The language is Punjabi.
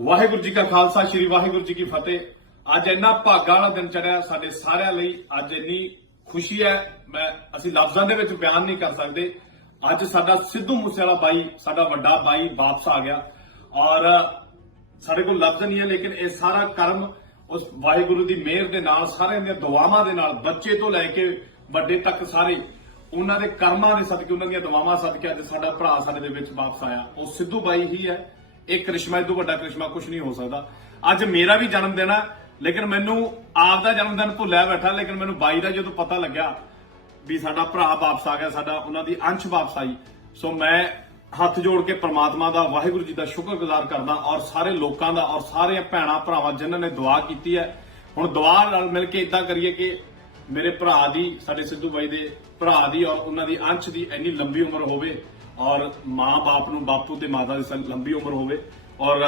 ਵਾਹਿਗੁਰੂ ਜੀ ਕਾ ਖਾਲਸਾ, ਸ੍ਰੀ ਵਾਹਿਗੁਰੂ ਜੀ ਕੀ ਫਤਿਹ। ਅੱਜ ਇੰਨਾ ਭਾਗਾਂ ਵਾਲਾ ਦਿਨ ਚੜਿਆ, ਸਾਡੇ ਸਾਰਿਆਂ ਲਈ ਅੱਜ ਇੰਨੀ ਖੁਸ਼ੀ ਹੈ। ਮੈਂ, ਅਸੀਂ ਲਫ਼ਜ਼ਾਂ ਦੇ ਵਿੱਚ ਬਿਆਨ ਨਹੀਂ ਕਰ ਸਕਦੇ। ਅੱਜ ਸਾਡਾ ਸਿੱਧੂ ਮੂਸੇਵਾਲਾ ਬਾਈ, ਸਾਡਾ ਵੱਡਾ ਬਾਈ ਵਾਪਸ ਆ ਗਿਆ। ਔਰ ਸਾਡੇ ਕੋਲ ਲਫ਼ਜ਼ ਨਹੀਂ ਹੈ, ਲੇਕਿਨ ਇਹ ਸਾਰਾ ਕਰਮ ਉਸ ਵਾਹਿਗੁਰੂ ਦੀ ਮਿਹਰ ਦੇ ਨਾਲ, ਸਾਰਿਆਂ ਦੀਆਂ ਦੁਆਵਾਂ ਦੇ ਨਾਲ, ਬੱਚੇ ਤੋਂ ਲੈ ਕੇ ਵੱਡੇ ਤੱਕ ਸਾਰੇ ਉਹਨਾਂ ਦੇ ਕਰਮਾਂ ਦੇ ਸਦਕੇ, ਉਹਨਾਂ ਦੀਆਂ ਦੁਆਵਾਂ ਸਦਕੇ ਅੱਜ ਸਾਡਾ ਭਰਾ ਸਾਡੇ ਦੇ ਵਿੱਚ ਵਾਪਸ ਆਇਆ। ਉਹ ਸਿੱਧੂ ਬਾਈ ਹੀ ਹੈ। ਇਹ ਕ੍ਰਿਸ਼ਮਾ ਤੋਂ ਵੱਡਾ ਕ੍ਰਿਸ਼ਮਾ ਕੁਝ ਨਹੀਂ ਹੋ ਸਕਦਾ। ਅੱਜ ਮੇਰਾ ਵੀ ਜਨਮ ਦਿਨ ਹੈ ਲੇਕਿਨ ਮੈਨੂੰ ਆਪ ਦਾ ਜਨਮ ਦਿਨ ਭੁੱਲਿਆ ਬੈਠਾ, ਲੇਕਿਨ ਮੈਨੂੰ ਬਾਈ ਦਾ ਜਦੋਂ ਪਤਾ ਲੱਗਿਆ ਵੀ ਸਾਡਾ ਭਰਾ ਵਾਪਸ ਆ ਗਿਆ, ਸਾਡਾ ਉਹਨਾਂ ਦੀ ਅੰਸ਼ ਵਾਪਸ ਆਈ। ਸੋ ਮੈਂ ਹੱਥ ਜੋੜ ਕੇ ਪ੍ਰਮਾਤਮਾ ਦਾ, ਵਾਹਿਗੁਰੂ ਜੀ ਦਾ ਸ਼ੁਕਰਗੁਜ਼ਾਰ ਕਰਦਾ ਔਰ ਸਾਰੇ ਲੋਕਾਂ ਦਾ ਔਰ ਸਾਰੇ ਭੈਣਾ ਭਰਾਵਾਂ ਜਿਨ੍ਹਾਂ ਨੇ ਦੁਆ ਕੀਤੀ ਹੈ। ਹੁਣ ਦੁਆ ਨਾਲ ਮਿਲ ਕੇ ਇਦਾਂ ਕਰੀਏ ਕਿ ਮੇਰੇ ਭਰਾ ਦੀ, ਸਾਡੇ ਸਿੱਧੂ ਬਾਈ ਦੇ ਭਰਾ ਦੀ ਔਰ ਉਹਨਾਂ ਦੀ ਅੰਸ਼ ਦੀ ਇੰਨੀ ਲੰਬੀ ਉਮਰ ਹੋਵੇ ਔਰ ਮਾਂ-ਬਾਪ ਨੂੰ ਬਾਪੂ ਤੇ ਮਾਤਾ ਦੀ ਸ- ਲੰਬੀ ਉਮਰ ਹੋਵੇ ਔਰ